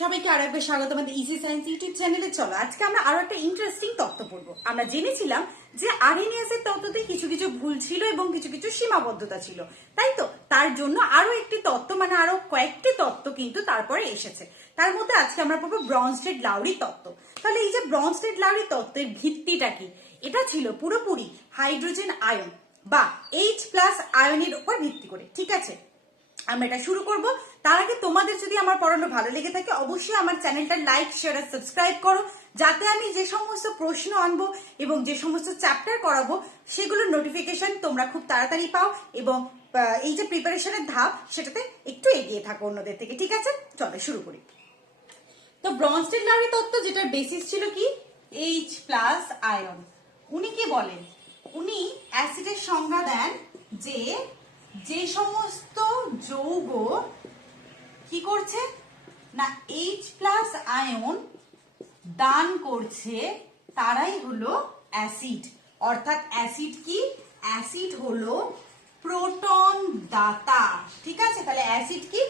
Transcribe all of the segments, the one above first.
সবাইকে আরো একবার স্বাগত আমাদের ইজি সায়েন্স ইউটিউব চ্যানেলে। চলো আজকে আমরা আরো একটা ইন্টারেস্টিং তত্ত্ব পড়বো। আমরা জেনেছিলাম যে আরএনএস এর তত্ত্বতে কিছু কিছু ভুল ছিল এবং কিছু কিছু সীমাবদ্ধতা ছিল, তাই তো? তার জন্য আরো একটি তত্ত্ব, মানে আরো কয়েকটি তত্ত্ব কিন্তু তারপরে এসেছে। তার মধ্যে আজকে আমরা পড়বো ব্রনস্টেড-লাউরি তত্ত্ব। তাহলে এই যে ব্রনস্টেড-লাউরি তত্ত্বের ভিত্তিটা কি? এটা ছিল পুরোপুরি হাইড্রোজেন আয়ন বা H+ আয়নের উপর ভিত্তি করে, ঠিক আছে? আমরা এটা শুরু করব। তার আগে তোমাদের যদি আমার পড়ানো ভালো লেগে থাকে অবশ্যই আমার চ্যানেলটা লাইক, শেয়ার আর সাবস্ক্রাইব করো, যাতে আমি যে সমস্ত প্রশ্ন আনবো এবং যে সমস্ত চ্যাপ্টার করাবো সেগুলোর নোটিফিকেশন তোমরা খুব তাড়াতাড়ি পাও এবং এই যে প্রিপারেশনের ধাপ সেটাতে একটু এগিয়ে থাকো অন্যদের থেকে, ঠিক আছে? চলো শুরু করি। তো ব্রনস্টেড-লাউরি তত্ত্ব, যেটার বেসিস ছিল কি H+ আয়ন। উনি কি বলেন? উনি অ্যাসিডের সংজ্ঞা দেন যে যে সমস্ত যৌগ কি করছে না H+ আয়ন দান করছে তারাই হলো অ্যাসিড। অর্থাৎ অ্যাসিড কি? অ্যাসিড হলো প্রোটন দাতা, ঠিক আছে? তাহলে অ্যাসিড কি?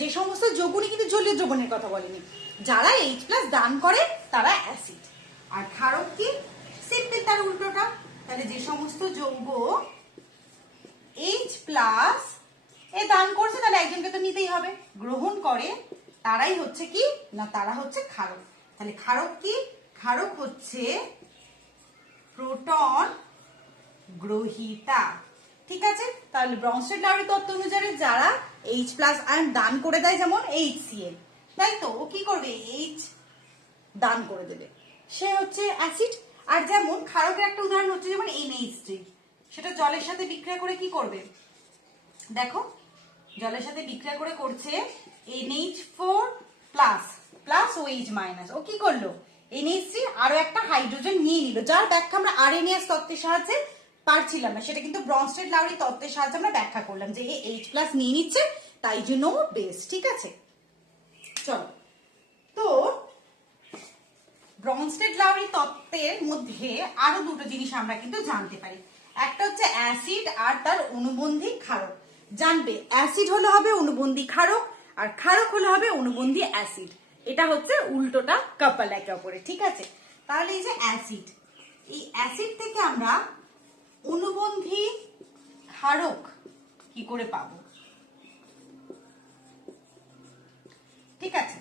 যে সমস্ত যৌগ, কিন্তু জলীয় যৌগের কথা বলেনি, যারা H+ দান করে তারা অ্যাসিড। আর ক্ষারক কি? সিম্পল তার উল্টোটা। তাহলে যে সমস্ত যৌগ H+ এ দান করছে, তাহলে একজনকে তো নিতেই হবে, গ্রহণ করে, তারাই হচ্ছে কি না তারা হচ্ছে ক্ষারক। তাহলে ক্ষারক কি? ক্ষারক হচ্ছে প্রোটন গ্রহীতা, ঠিক আছে? তাহলে ব্রনস্টেড-লাউরি তত্ত্ব অনুযায়ী যারা H+ আয়ন দান করে দেয়, যেমন HCl, তাই তো? ও কি করবে? H দান করে দেবে, সে হচ্ছে অ্যাসিড। আর যেমন ক্ষারকের একটা উদাহরণ হচ্ছে যেমন NH3, সেটা জলের সাথে বিক্রিয়া করে কি করবে? দেখো, জলের সাথে বিক্রিয়া করে করছে NH4 প্লাস OH-। ও কি করলো? NH3 আরো একটা হাইড্রোজেন নিয়ে নিল, যার ব্যাখ্যা আমরা আরএনএস তত্ত্বের সাহায্যে পারছিলাম না, সেটা কিন্তু ব্রনস্টেড-লাউরি তত্ত্বের সাহায্যে আমরা ব্যাখ্যা করলাম যে H+ নিয়ে নিচ্ছে, তাই জন্য বেস, ঠিক আছে? চলো, তো ব্রনস্টেড-লাউরি তত্ত্বের মধ্যে আরো দুটো জিনিস আমরা কিন্তু জানতে পারি। একটা হচ্ছে অ্যাসিড আর তার অনুবন্ধী ক্ষারক। জানবে অ্যাসিড হলে হবে অনুবন্ধী ক্ষারক, আর ক্ষারক হলে হবে অনুবন্ধী অ্যাসিড। এটা হচ্ছে উল্টোটা, কাপল একে অপরে, ঠিক আছে? তাহলে এই যে অ্যাসিড, এই অ্যাসিড থেকে আমরা অনুবন্ধী ক্ষারক কি করে পাবো? ঠিক আছে,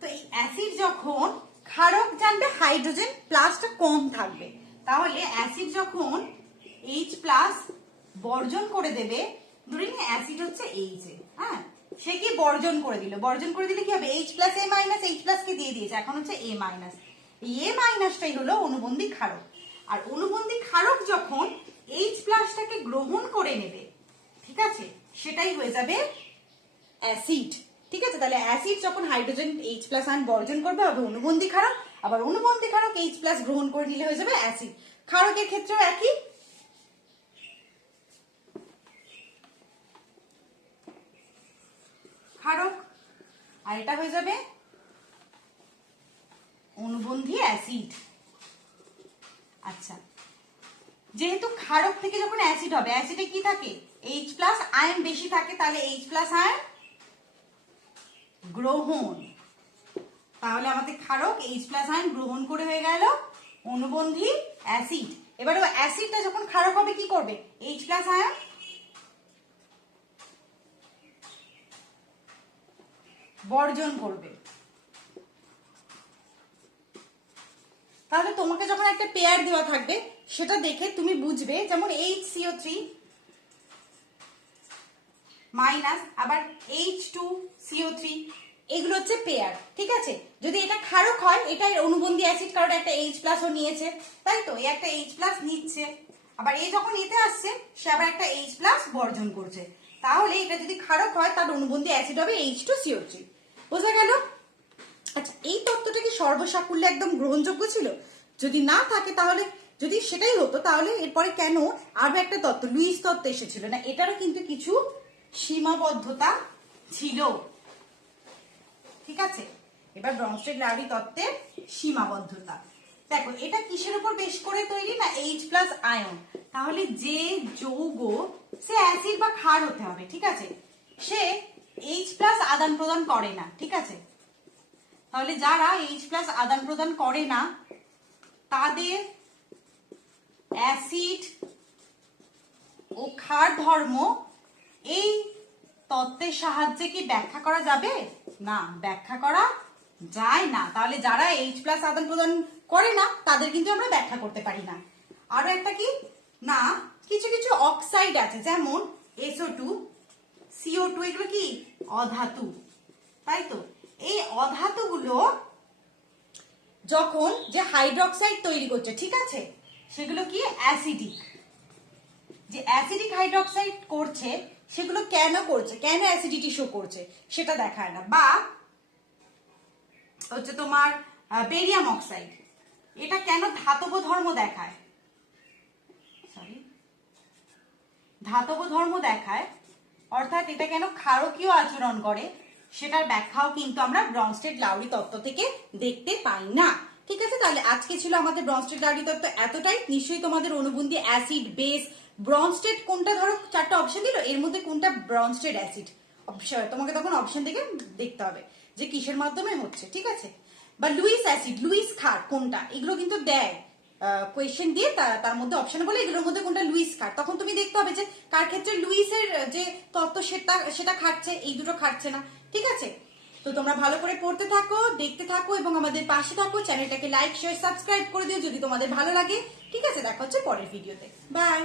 তো এই অ্যাসিড যখন ক্ষারক, জানবে হাইড্রোজেন প্লাসটা কম থাকবে, তাহলে অ্যাসিড যখন H+ বর্জন করে দেবে, ধরে নিই অ্যাসিড হচ্ছে H, হ্যাঁ, সে কি বর্জন করে দিল? বর্জন করে দিলে কি হবে? H+A-, H+ কে দিয়ে দিয়েছে, এখন হচ্ছে A-। এই A-টাই হলো অনুবন্ধী ক্ষারক। আর অনুবন্ধী ক্ষারক যখন H+টাকে গ্রহণ করে নেবে, ঠিক আছে, সেটাই হয়ে যাবে অ্যাসিড, ঠিক আছে? তাহলে অ্যাসিড যখন হাইড্রোজেন H+ আয়ন বর্জন করবে হবে অনুবন্ধী ক্ষারক, আবার অনুবন্ধী ক্ষারক H+ গ্রহণ করে নিলে হয়ে যাবে অ্যাসিড। ক্ষারকের ক্ষেত্রেও একই, ক্ষারক, আর এটা হয়ে যাবে অনুবন্ধী অ্যাসিড। আচ্ছা, যেহেতু ক্ষারক থেকে যখন অ্যাসিড হবে, অ্যাসিডে কি থাকে? H+ আয়ন বেশি থাকে, তাহলে H+ আয়ন গ্রহণ, তাহলে আমাদের ক্ষারক H+ আয়ন গ্রহণ করে হয়ে গেল অনুবন্ধী অ্যাসিড। এবার ও অ্যাসিডটা যখন ক্ষারক হবে কি করবে? H+ আয়ন বর্জন করবে। তাহলে তোমাকে যখন একটা পেয়ার দেওয়া থাকবে সেটা দেখে তুমি বুঝবে, যেমন HCO3 মাইনাস আবার H2CO3, এগুলো হচ্ছে পেয়ার, ঠিক আছে? যদি এটা ক্ষারক হয়, এটা অনুবন্ধী অ্যাসিড, কারণ একটা H+ ও নিয়েছে, তাই তো? এই একটা H+ নিচ্ছে, আবার এই যখন নিতে আসছে সে আবার একটা H+ বর্জন করছে, তাহলে এটা যদি ক্ষারক হয় তার অনুবন্ধী অ্যাসিড হবে H2CO3। বোঝা গেল? আচ্ছা, এই তত্ত্বটা কি সর্বসাকুল্যে একদম গ্রহণযোগ্য ছিল? যদি না থাকে, তাহলে যদি সেটাই হতো, তাহলে এরপরে কেন আরো একটা তত্ত্ব লুইস তত্ত্ব এসেছিল না? এটারও কিন্তু কিছু সীমাবদ্ধতা ছিল, ঠিক আছে? এবার ব্রনস্টেড-লাউরি তত্ত্বের সীমাবদ্ধতা দেখো, এটা কিসের উপর বেশ করে তৈরি না? H+ ion. তাহলে যে যৌগ, সে অ্যাসিড বা ক্ষার হতে হবে, ঠিক আছে, সে H+ আদান প্রদান করে না, ঠিক আছে? তাহলে যারা H+ আদান প্রদান করে না তাদের অ্যাসিড ও ক্ষার ধর্ম এই তত্ত্বের সাহায্যে কি ব্যাখ্যা করা যাবে? না, ব্যাখ্যা করা যায় না। তাহলে যারা H+ আদান প্রদান করে না তাদের কিন্তু আমরা ব্যাখ্যা করতে পারি না। আরো একটা কি না, কিছু কিছু অক্সাইড আছে যেমন SO2, CO2, এগুলো কি অধাতু, তাই তো? এই অধাতুগুলো যখন যে হাইড্রোক্সাইড তৈরি করছে, ঠিক আছে, সেগুলো কি অ্যাসিডিক। যে অ্যাসিডিক হাইড্রোক্সাইড করছে সেগুলো কেন করছে, কেন অ্যাসিডিটি শো করছে সেটা দেখায় না। বা হচ্ছে তোমার বেরিয়াম অক্সাইড, এটা কেন ধাতব ধর্ম দেখায়, সরি ধাতব ধর্ম দেখায়, অর্থাৎ এটা কেন ক্ষারকীয় আচরণ করে সেটার ব্যাখ্যাও কিন্তু আমরা ব্রনস্টেড-লাউরি তত্ত্ব থেকে দেখতে পাই না। ঠিক আছে, তাহলে আজকে ছিল আমাদের ব্রনস্টেড-লাউরি তত্ত্ব এতটাই। নিশ্চয়ই তোমাদের অনুবন্ধী অ্যাসিড, বেস, ব্রনস্টেড কোনটা, ধরো চারটা অপশন দিল, এর মধ্যে কোনটা ব্রনস্টেড অ্যাসিড, তোমাকে তখন অপশন থেকে দেখতে হবে যে কিসের মাধ্যমে হচ্ছে, ঠিক আছে। বা লুইস অ্যাসিড, লুইস ক্ষার কোনটা, এগুলো কিন্তু দেয় কোয়েশ্চেন দিয়ে, তার মধ্যে অপশন বলে এগুলোর মধ্যে কোনটা লুইস ক্ষার, তখন তুমি দেখতে হবে যে কার ক্ষেত্রে লুইসের যে তত্ত্ব সেটা খাচ্ছে, এই দুটো খাচ্ছে না। ঠিক আছে, তো তোমরা ভালো করে পড়তে থাকো, দেখতে থাকো এবং আমাদের পাশে থাকো। চ্যানেলটাকে লাইক, শেয়ার, সাবস্ক্রাইব করে দিও যদি তোমাদের ভালো লাগে। ঠিক আছে, দেখা হচ্ছে পরের ভিডিওতে। বাই।